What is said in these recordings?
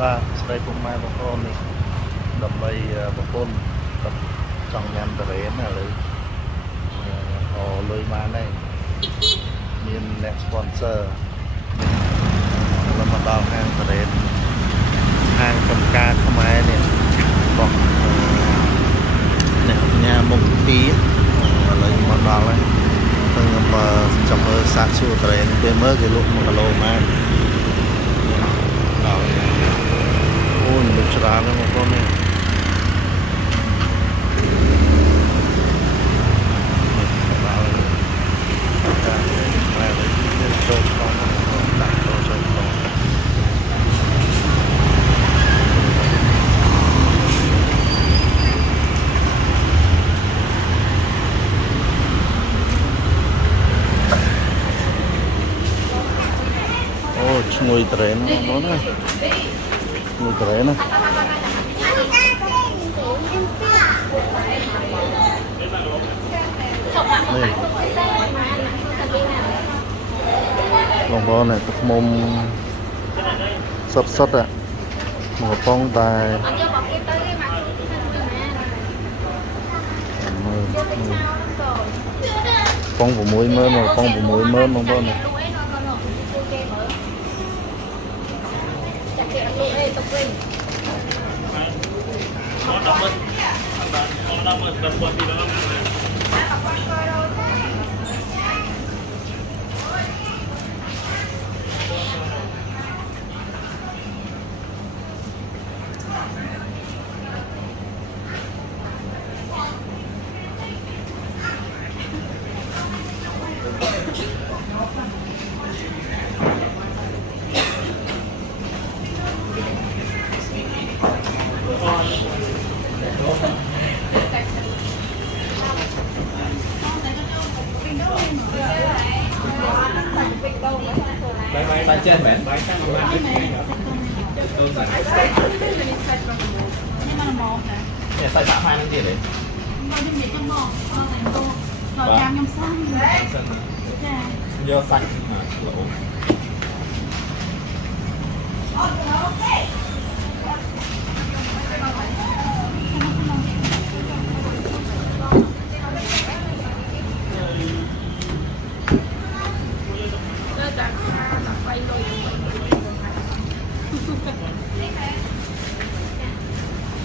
បាទស្ដីពុកម៉ែបងប្អូននេះដើម្បីប្រពន្ធគាត់ចង់ញ៉ាំតរ៉េនឥឡូវអូលុយបានហើយមានអ្នក sponsor ឥឡូវមកដល់ហាងតរ៉េនហាងចំការខ្មែរនេះបងអ្នកញ៉ាំមុខទីឥឡូវមកដល់ហើយខ្ញុំចាំមើលសាក់សួរតរ៉េនពេលមើលគេលក់1គីឡូម៉ែត្រដល់អូយមនុស្សច្រើនណាស់បងប្អូននេះចូលក្នុងដាក់ចូលក្នុងអូឈ្ងុយត្រេនបងប្អូនណាឈ្ងុយត្រេនណានេះបងប្អូនnàyទឹកមុំសុតមកកំប៉ុងតែប៉ុង60000មកប៉ុង60000បងប្អូននេះBay trên mẹ bay sang mà tôi giải để sai xã hai năm tiền đấy do xanh lỗ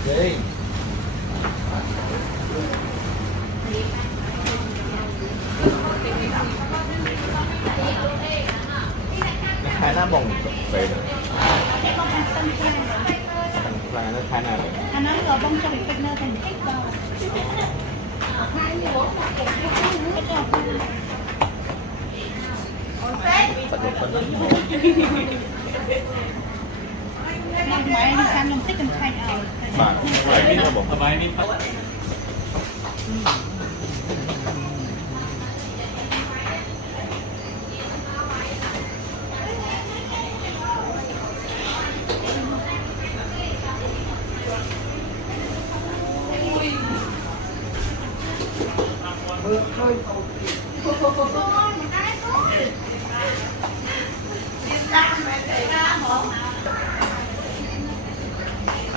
đi khai nó bồng về khai nó khai nào anh nói rồi bông cho bị fitness nơi thành thích đâu máy khăn lồng tích cần thành ở bạn phải biết là bồng bài đi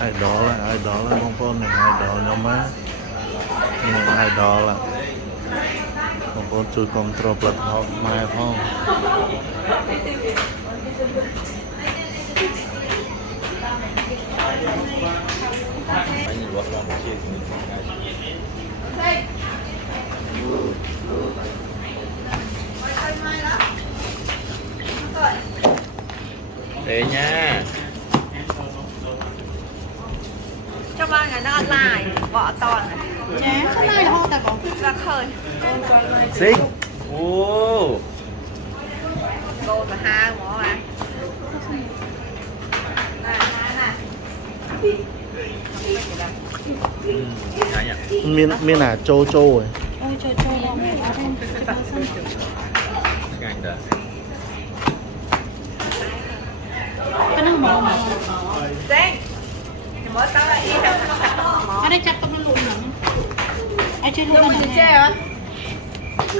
idol lahបងប្អូននេះ idol ខ្ញុំណានេះ idol lahបងប្អូនជួយគ្រប់គ្រងផលិតផលខ្មែរផងđể nha cho ba ngày nó lại bỏ toàn nhá sao này là hô ta có ra khơi xinh ô cô và hai mỏ mà miên à trâu rồi ôi trời trời lòng này nó không ngành đó cái nó mỏ Giang mới tao lại đi theo nó phải mỏ ở đây chắc tao nó lùn rồi ai chơi nhưng luôn mà này chị chê hả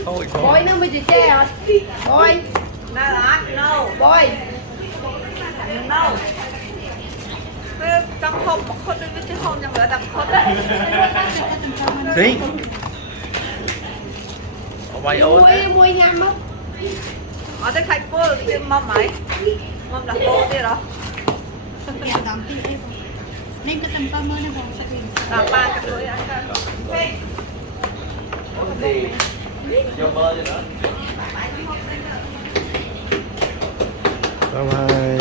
thôi bôi nhưng mà chị chê hả bôi no no bôi no hôm một khôn với chứ hôm nhầm nữa đập khôn Xí. Ở bay ôi thế. Mua nhầm không? ở đây khách cô thì mâm mấy mâm là cô đi đó Kẹo đóng thì em nên cái tầm cao mới này không sẽ bị là ba cặp đôi ăn Gì? Vô bơ đi nữa. Bye bye.